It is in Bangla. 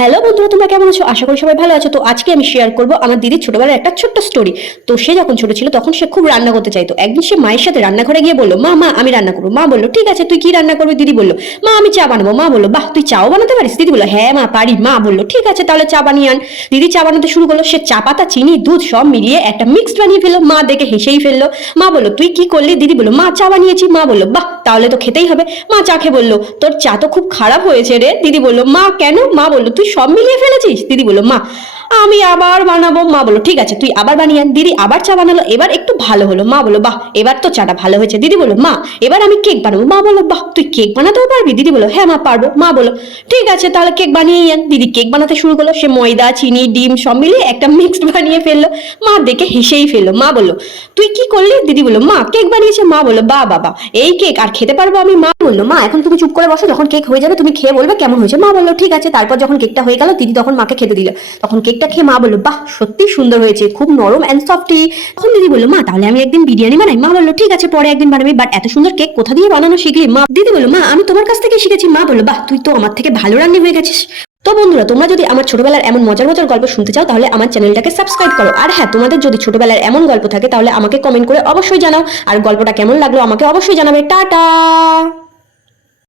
হ্যালো বন্ধুরা, তোমরা কেমন আছো? আশা করি সবাই ভালো আছো। তো আজকে আমি শেয়ার করবো আমার দিদির ছোটবেলার একটা ছোট্ট স্টোরি। তো সে যখন ছোট ছিল তখন সে খুব রান্না করতে চাইতো। একদিন সে মায়ের সাথে রান্নাঘরে গিয়ে বললো, মা মা আমি রান্না করবো। মা বললো, ঠিক আছে, তুই কি রান্না করবি? দিদি বললো, মা আমি চা বানাবো। মা বললো, বাহ, তুই চাও বানাতে পারিস? দিদি বললো, হ্যাঁ মা পারি। মা বললো, ঠিক আছে, তাহলে চা বানিয়ে আন। দিদি চা বানাতে শুরু করলো। সে চা পাতা, চিনি, দুধ সব মিলিয়ে একটা মিক্সড বানিয়ে ফেললো। মা দেখে হেসেই ফেললো। মা বললো, তুই কি করলি? দিদি বললো, মা চা বানিয়েছি। মা বললো, বাহ, তাহলে তো খেতেই হবে। মা চা খেয়ে বললো, তোর চা তো খুব খারাপ হয়েছে রে। দিদি বললো, মা কেন? মা বললো, তুই সব মিলিয়ে ফেলেছিস। দিদি বললো, মা আমি আবার বানাবো। মা বললো, ঠিক আছে, তুই আবার বানিয়ে আন। দিদি আবার চা বানালো। এবার একটু ভালো হলো। মা বললো, বাহ, এবার তো চাটা ভালো হয়েছে। দিদি বললো, মা এবার আমি কেক বানাবো। মা বললো, বাহ, তুই কেক বানাতেও পারবি? দিদি বললো, হ্যাঁ মা পারবো। মা বললো, ঠিক আছে, তাহলে কেক বানিয়েই আন। দিদি কেক বানাতে শুরু করলো। সে ময়দা, চিনি, ডিম সব মিলিয়ে একটা মিক্সড বানিয়ে ফেললো। মা দেখে হেসেই ফেললো। মা বললো, তুই কি করলি? দিদি বললো, মা কেক বানিয়েছে। মা বললো, বা বাবা, এই কেক আর খেতে পারবো আমি? মা বললো, মা এখন তুমি চুপ করে বসো, যখন কেক হয়ে যাবে তুমি খেয়ে বলবে কেমন হয়েছে। মা বললো, ঠিক আছে। তারপর যখন কেকটা হয়ে গেল, দিদি তখন মাকে খেতে দিল। তখন কেকটা খেয়ে মা বললো, বাহ, সত্যি সুন্দর হয়েছে, খুব নরম অ্যান্ড সফটি। তখন দিদি বললো, মা তাহলে আমি একদিন বিরিয়ানি বানাই। মা বললো, ঠিক আছে, পরে একদিন বানাবি, বাট এত সুন্দর কেক কোথা দিয়ে বানানো শিখলি? মা দিদি বললো, মা আমি তোমার কাছ থেকে শিখেছি। মা বললো, বাহ, তুই তো আমার থেকে ভালো রান্নি হয়ে গেছিস। তো বন্ধুরা, তোমরা যদি আমার ছোটবেলার এমন মজার মজার গল্প শুনতে চাও তাহলে আমার চ্যানেলটাকে সাবস্ক্রাইব করো। আর হ্যাঁ, তোমাদের যদি ছোটবেলার এমন গল্প থাকে তাহলে আমাকে কমেন্ট করে অবশ্যই জানাও। আর গল্পটা কেমন লাগলো আমাকে অবশ্যই জানাবে। টাটা।